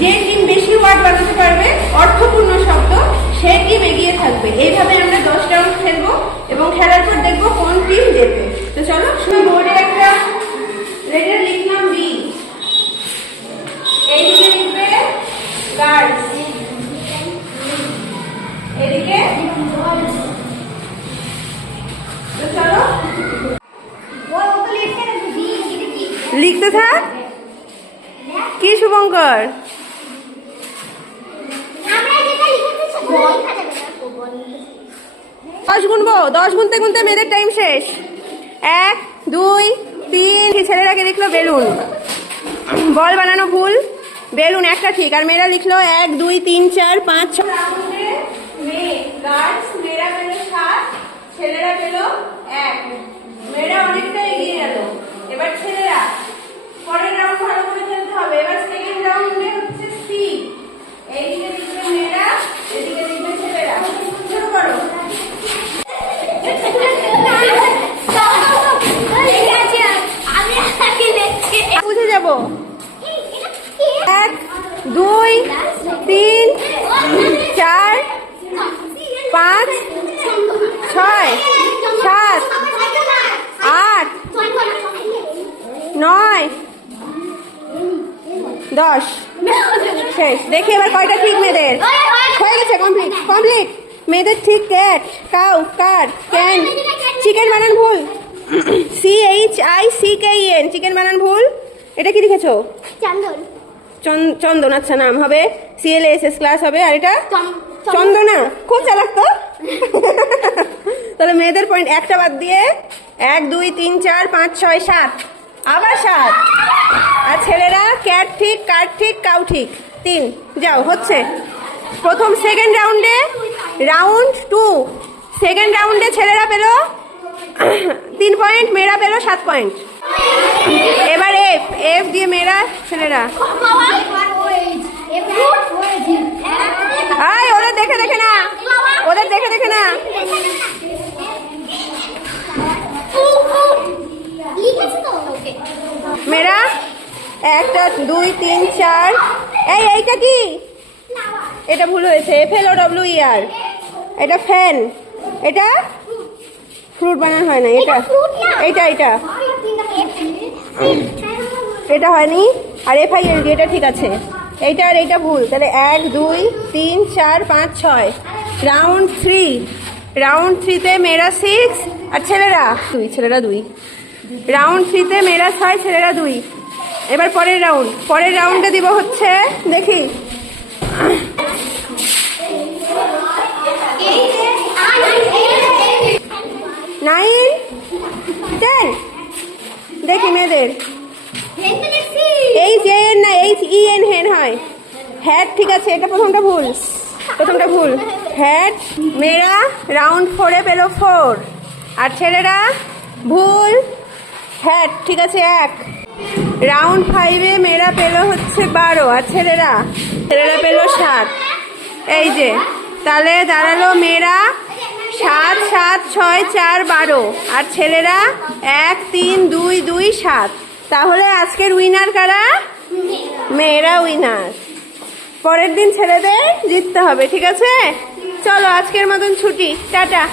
যে টিম বেশি ওয়ার্ড বানাতে পারবে অর্থপূর্ণ শব্দ সেই টিম এগিয়ে থাকবে। এইভাবে আমরা দশ রাউন্ড খেলব এবং খেলার পর দেখব কোন টিম জেতে। তো চলো শুধু বোর্ডে একটা লেটার লিখলাম বি এইদিকে লিখবে গার্ডস এদিকে তো চলো। লিখতে থাক। কি শুভঙ্কর? দশ গুনবো, দশ গুনতে গুনতে মেয়েদের টাইম শেষ। এক, দুই, তিন ছেলেরাকে লিখলো বেলুন। বল বানানো ভুল, বেলুন একটা ঠিক, আর মেয়েরা লিখলো এক, দুই, তিন, চার, পাঁচ, ছ ছেলেরা পেল এক মেয়েরা অনেকটা এগিয়ে গেল এবার ছেলেরা পরের রাউন্ড ভালো করে খেলতে হবে এবার সেকেন্ড রাউন্ডে হচ্ছে সি এইদিকে লিখবে মেয়েরা এদিকে লিখবে ছেলেরা শুরু করো বুঝে যাব এক দুই তিন চার পাঁচ ছয় সাত আট নয় দশ। শেষ। দেখি এবার কয়টা ঠিক মেয়েদের? হয়ে গেছে কমপ্লিট কমপ্লিট মেয়েদের ঠিক cat cow car can chicken বানান ভুল। C H I C K N chicken বানান ভুল। এটা কি লিখেছো? চন্দন। চন- চন্দন আচ্ছা নাম হবে সিএল এস এস ক্লাস হবে। আর এটা? চন্দনা খুব চালাক তো তাহলে মেয়েদের পয়েন্ট একটা বাদ দিয়ে এক দুই তিন চার পাঁচ ছয় সাত আবার সাত আর ছেলেরা ক্যাট ঠিক কার ঠিক কাউ ঠিক তিন যাও হচ্ছে প্রথম সেকেন্ড রাউন্ডে রাউন্ড টু সেকেন্ড রাউন্ডে ছেলেরা পেল তিন পয়েন্ট মেয়েরা পেল সাত পয়েন্ট এবার এফ এফ দিয়ে মেয়েরা ছেলেরা দেখে দেখে না। ওদের দেখে দেখে না। মেয়েরা একটা দুই তিন চার। এই এইটা কি? এটা ভুল হয়েছে। এফ এল ও ডব্লিউ ই আর এটা ফ্যান এটা ফ্রুট বানানো হয় না এটা এইটা এটা এটা হয়নি। আর এফ আই এল ডি এটা ঠিক আছে। এইটা আর এইটা ভুল। তাহলে এক দুই তিন চার পাঁচ ছয়। রাউন্ড থ্রি রাউন্ড থ্রিতে মেয়েরা সিক্স আর ছেলেরা দুই ছেলেরা দুই। রাউন্ড থ্রিতে মেয়েরা ছয় ছেলেরা দুই। এবার পরের রাউন্ড পরের রাউন্ডে দিব হচ্ছে দেখি। নাইন টেন দেখি মেয়েদের। এই যে এন হেন হয় হ্যাট ঠিক আছে, এটা প্রথমটা ভুল। প্রথমটা ভুল। হ্যাট মেয়েরা রাউন্ড ফোরে পেল ফোর আর ছেলেরা, ভুল। হ্যাট ঠিক আছে, এক। রাউন্ড ফাইভে মেয়েরা পেল হচ্ছে বারো, আর ছেলেরা ছেলেরা পেল সাত। এই যে, তাহলে দাঁড়াল মেয়েরা, সাত সাত, ছয়, চার, বারো। আর ছেলেরা, এক, তিন, দুই দুই, সাত। তাহলে আজকের উইনার কারা? মেয়েরা উইনার পরের দিন ছেলেদের জিততে হবে ঠিক আছে? চলো আজকের মতন ছুটি টাটা।